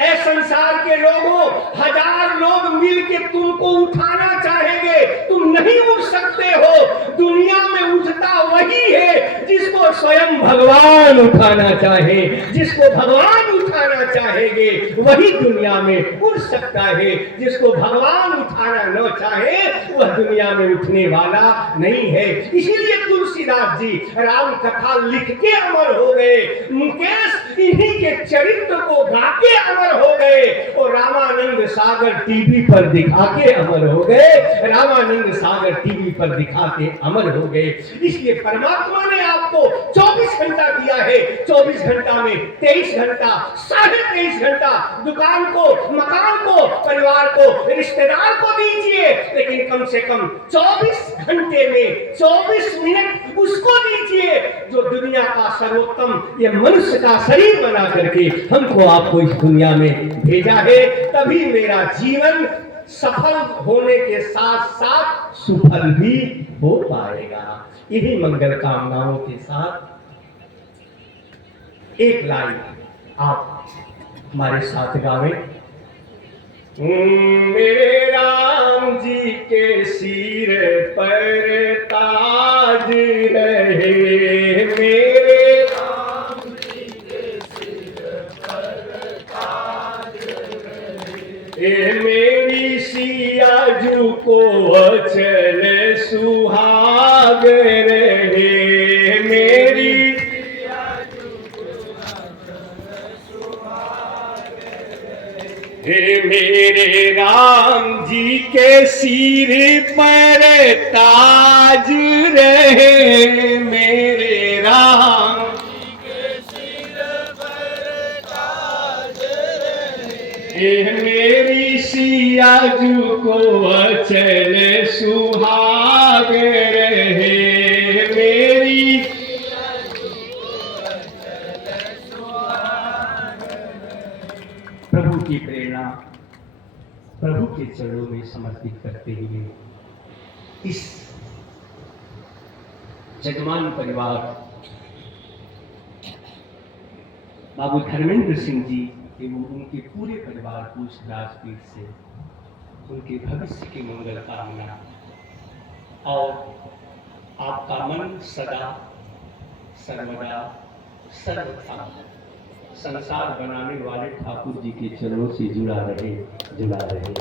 ऐ संसार के लोगों, 1000 लोग मिलके तुमको उठाना चाहेंगे, तुम नहीं उठ सकते हो। दुनिया में उठता वही है जिसको स्वयं भगवान उठाना चाहे। जिसको भगवान उठाना चाहेंगे वही दुनिया में उठ सकता है। जिसको भगवान उठाना न चाहे वह दुनिया में उठने वाला नहीं है। इसीलिए तुलसीदास जी राम कथा लिख के अमर हो गए, मुकेश इन्हीं के चरित्र को गा के अमर हो गए और रामानंद सागर टीवी पर दिखा के अमर हो गए। रामानंद सागर टीवी पर दिखा के अमर हो गए। इसलिए परमात्मा ने आपको 24 घंटा दिया है। 24 घंटा में 23 घंटा, 23.5 घंटा दुकान को, मकान को, परिवार को, रिश्तेदार को दीजिए, लेकिन कम से कम 24 घंटे में 24 मिनट उसको दीजिए जो दुनिया का सर्वोत्तम ये मनुष्य का शरीर बना करके हमको आपको इस दुनिया में भेजा है। तभी मेरा जीवन सफल होने के साथ साथ सुफल भी हो पाएगा। इन्हीं मंगल कामनाओं के साथ एक लाइन आप हमारे साथ गावें। मेरे राम जी के सिर पर ताज रहे, मेरे राम जी के सिर पर ताज रहे, मेरी सिया जू को अचल सुहाग रहे, मेरी मेरे राम जी के सिर पर ताज रहे, मेरे राम जी के सिर पर ताज रहे, मेरी सिया जू को अचल सुहाग रहे, मेरी प्रभु की प्रेरणा प्रभु के चरणों में समर्पित करते हुए इस जगमान परिवार बाबू धर्मेंद्र सिंह जी एवं उनके पूरे परिवार को उस राजपीठ से उनके भविष्य की मंगल कामना और आपका मन सदा सर्वदा सर्वथा संसार बनाने वाले ठाकुर जी के चरणों से जुड़ा रहे, जुड़ा रहे,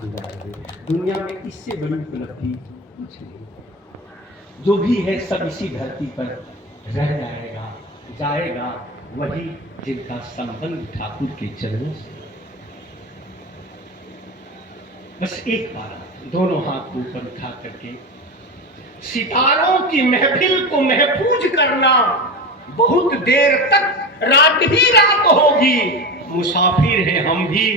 जुड़ा रहे। दुनिया में इससे बड़ी उपलब्धि कुछ नहीं। जो भी है सब इसी धरती पर रह जाएगा वही जिनका संबंध ठाकुर के चरणों से। बस एक बार दोनों हाथ को ऊपर उठा करके सितारों की महफिल को महफूज करना, बहुत देर तक रात ही रात होगी। मुसाफिर हैं हम भी,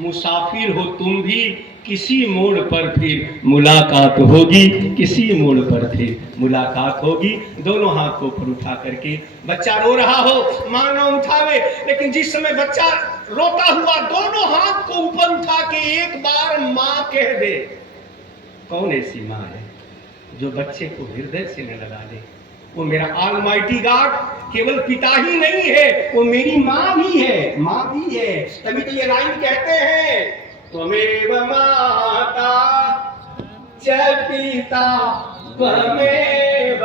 मुसाफिर हो तुम भी, किसी मोड़ पर फिर मुलाकात होगी, किसी मोड़ पर फिर मुलाकात होगी। दोनों हाथ को ऊपर उठा करके, बच्चा रो रहा हो मां ना उठावे, लेकिन जिस समय बच्चा रोता हुआ दोनों हाथ को ऊपर उठा के एक बार मां कह दे, कौन ऐसी मां है जो बच्चे को हृदय से न लगा दे? वो मेरा ऑलमाइटी गॉड केवल पिता ही नहीं है, वो मेरी माँ भी है, माँ भी है। तभी तो ये लाइन कहते हैं, त्वमेव माता च पिता त्वमेव।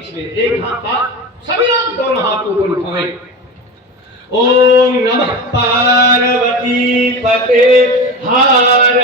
इसलिए एक हाथ सभी लोग दोनों हाथ ऊपर उठाएं। ओम नमः पार्वती पते हर